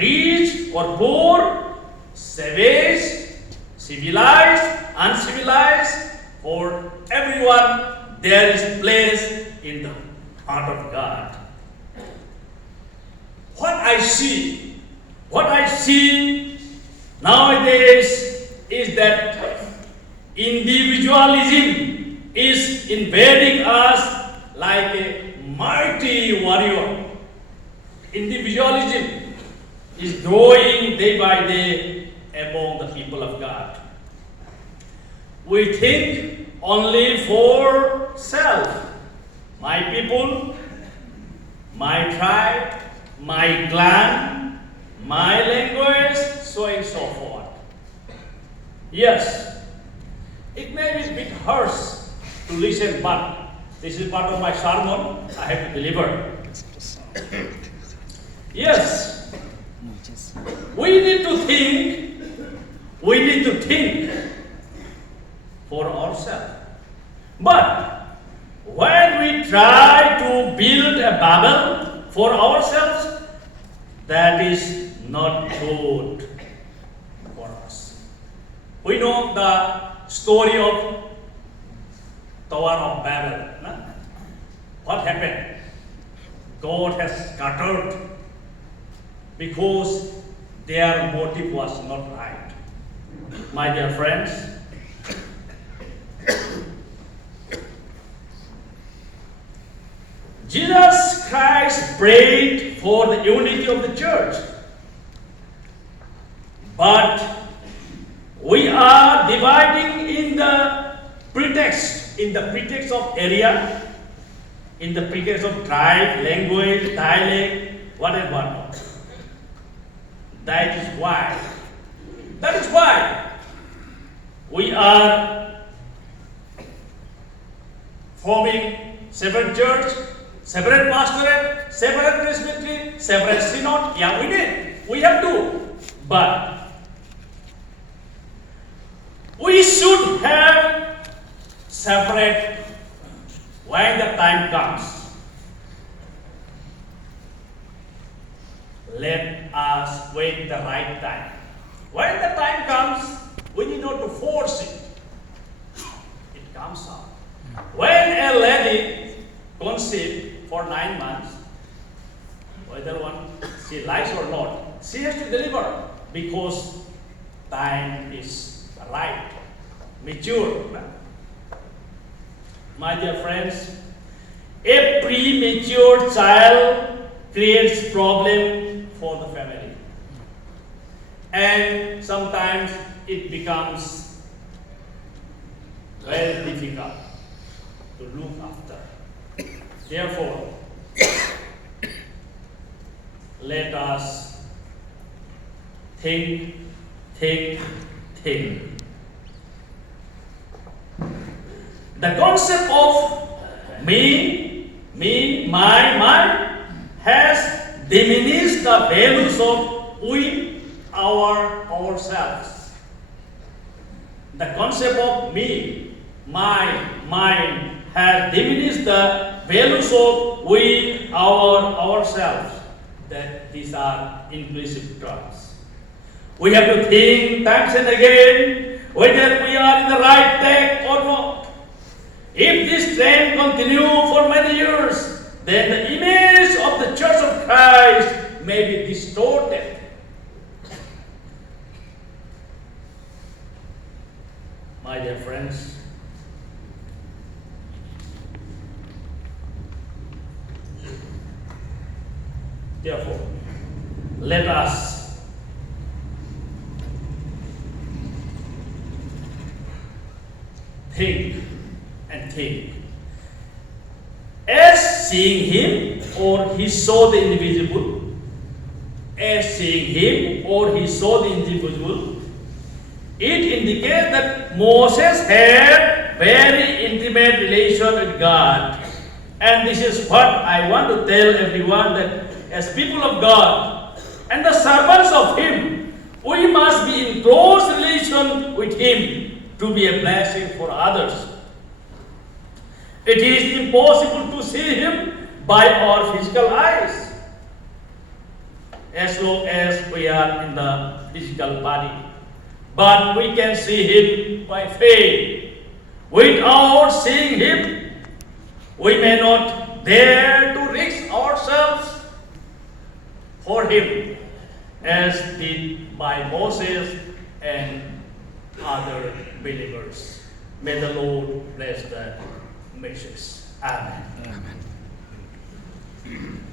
rich or poor, savage, civilized, uncivilized, for everyone there is place in the heart of God. What I see nowadays is that individualism is invading us like a mighty warrior. Individualism is growing day by day among the people of God. We think only for self. My people, my tribe, my clan, my language, so and so forth. Yes, it may be a bit harsh to listen, but this is part of my sermon I have to deliver. Yes, we need to think for ourselves. But when we try to build a Babel for ourselves, that is not good for us. We know the story of Tower of Babel. No? What happened? God has scattered because their motive was not right. My dear friends, Jesus Christ prayed for the unity of the church. But we are dividing in the pretext of area, in the pretext of tribe, language, dialect, what and what not. That is why we are forming separate church, separate pastorate, separate presbytery, separate synod. Yeah, we have to. But we should have separate when the time comes. Let us wait the right time. When the time comes, we need not to force it. It comes out. When a lady conceived for 9 months, whether she likes or not, she has to deliver because time is right, mature. My dear friends, a premature child creates problem for the family, and sometimes it becomes very difficult to look after. Therefore, let us think. The concept of me, my has diminished the values of we, ourselves. The concept of me, mine has diminished the values of we, ourselves. That these are inclusive terms. We have to think times and again whether we are in the right track or not. If this trend continues for many years, then the image of the Church of Christ may be distorted. My dear friends, therefore, let us think. As seeing him, or he saw the individual. As seeing him, or he saw the individual. It indicates that Moses had very intimate relation with God. And this is what I want to tell everyone, that as people of God and the servants of Him, we must be in close relation with Him to be a blessing for others. It is impossible to see Him by our physical eyes. as long as we are in the physical body. But we can see Him by faith. Without seeing Him, we may not dare to risk ourselves for Him, as did by Moses and other believers. May the Lord bless the message. Amen. Amen.